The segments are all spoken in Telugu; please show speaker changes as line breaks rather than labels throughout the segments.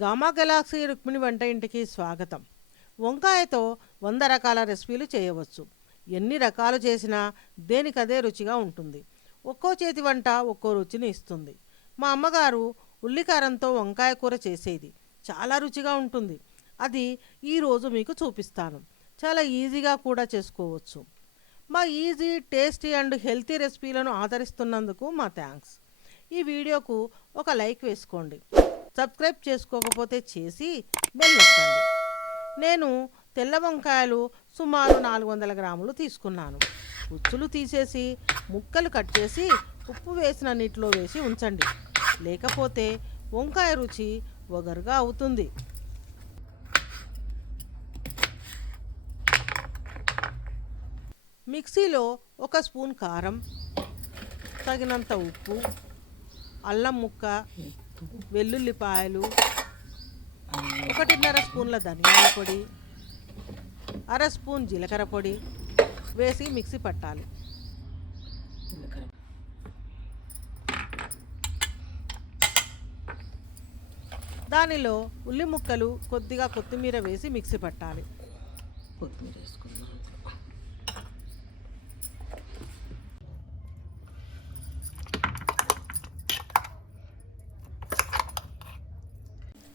గామా గెలాక్సీ రుక్మిణి వంట ఇంటికి స్వాగతం. వంకాయతో వంద రకాల రెసిపీలు చేయవచ్చు. ఎన్ని రకాలు చేసినా దేనికదే రుచిగా ఉంటుంది. ఒక్కో చేతి వంట ఒక్కో రుచిని ఇస్తుంది. మా అమ్మగారు ఉల్లికారంతో వంకాయ కూర చేసేది. చాలా రుచిగా ఉంటుంది. అది ఈరోజు మీకు చూపిస్తాను. చాలా ఈజీగా కూడా చేసుకోవచ్చు. మా ఈజీ టేస్టీ అండ్ హెల్తీ రెసిపీలను ఆదరిస్తున్నందుకు మా థ్యాంక్స్. ఈ వీడియోకు ఒక లైక్ వేసుకోండి. సబ్స్క్రైబ్ చేసుకోకపోతే చేసి బెల్ నొక్కండి నేను తెల్ల వంకాయలు సుమారు నాలుగు వందల గ్రాములు తీసుకున్నాను. ఉచ్చులు తీసేసి ముక్కలు కట్ చేసి ఉప్పు వేసిన నీటిలో వేసి ఉంచండి. లేకపోతే వంకాయ రుచి ఒగరుగా అవుతుంది. మిక్సీలో ఒక స్పూన్ కారం తగినంత ఉప్పు అల్లం ముక్క వెల్లుల్లిపాయలు ఒకటిన్నర స్పూన్ల ధనియాల పొడి అర స్పూన్ జీలకర్ర పొడి వేసి మిక్సీ పట్టాలి. దానిలో ఉల్లి ముక్కలు కొద్దిగా కొత్తిమీర వేసి మిక్సీ పట్టాలి.
కొత్తిమీర వేసుకుందాం.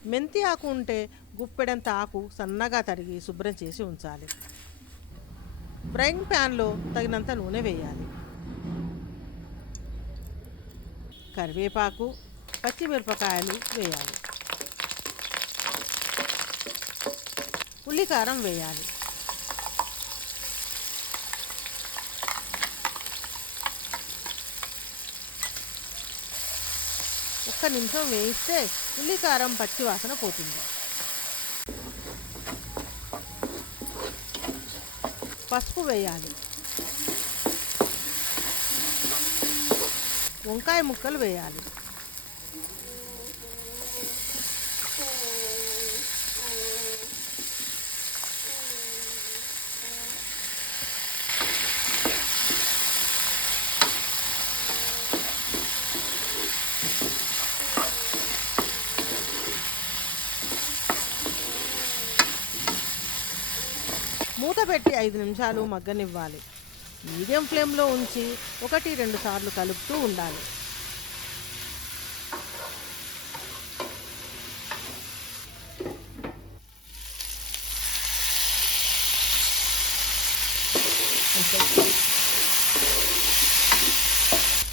మెంతి ఆకు ఉంటే గుప్పెడంత ఆకు సన్నగా తరిగి శుభ్రం చేసి ఉంచాలి. ఫ్రైయింగ్ ప్యాన్లో తగినంత నూనె వేయాలి. కరివేపాకు పచ్చిమిరపకాయలు వేయాలి. ఉల్లికారం వేయాలి. ఒక్క నిమిషం వేయిస్తే ఉల్లికారం పచ్చి వాసన పోతుంది. పసుపు వేయాలి. వంకాయ ముక్కలు వేయాలి. మూత పెట్టి ఐదు నిమిషాలు మగ్గనివ్వాలి. మీడియం ఫ్లేమ్లో ఉంచి ఒకటి రెండు సార్లు కలుపుతూ ఉండాలి.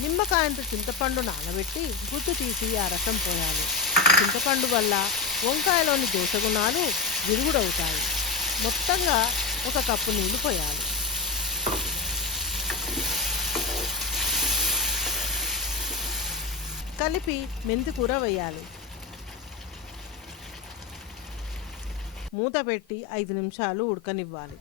నిమ్మకాయంత చింతపండు నానబెట్టి గుడ్డు తీసి ఆ రసం పోయాలి. చింతపండు వల్ల వంకాయలోని దోషగుణాలు విరుగుడవుతాయి. మొత్తంగా ఒక కప్పు నీళ్ళు పోయాలి. కలిపి మెంతి కూర వేయాలి. మూత పెట్టి ఐదు నిమిషాలు ఉడకనివ్వాలి.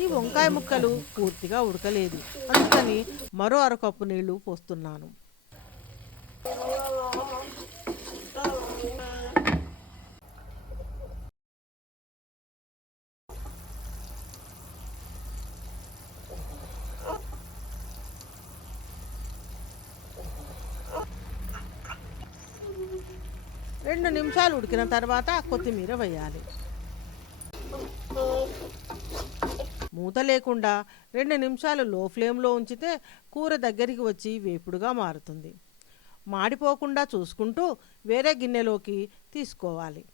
ఈ వంకాయ ముక్కలు పూర్తిగా ఉడకలేదు. అందుకని మరో అరకప్పు నీళ్ళు పోస్తున్నాను. రెండు నిమిషాలు ఉడికిన తర్వాత కొత్తిమీర వేయాలి. మూత లేకుండా రెండు నిమిషాలు లో ఫ్లేమ్లో ఉంచితే కూర దగ్గరికి వచ్చి వేపుడుగా మారుతుంది. మాడిపోకుండా చూసుకుంటూ వేరే గిన్నెలోకి తీసుకోవాలి.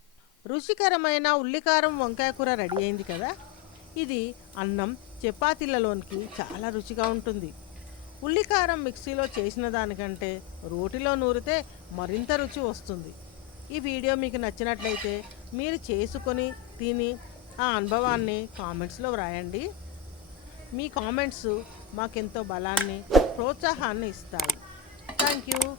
రుచికరమైన ఉల్లికారం వంకాయ కూర రెడీ అయింది కదా? ఇది అన్నం చపాతీలలోనికి చాలా రుచిగా ఉంటుంది. ఉల్లికారం మిక్సీలో చేసిన దానికంటే రోటిలో నూరితే మరింత రుచి వస్తుంది. ఈ వీడియో మీకు నచ్చినట్లయితే మీరు చేసుకొని తిని ఆ అనుభవాన్ని కామెంట్స్లో వ్రాయండి. మీ కామెంట్స్ మాకెంతో బలాన్ని ప్రోత్సాహాన్ని ఇస్తాయి. Thank you.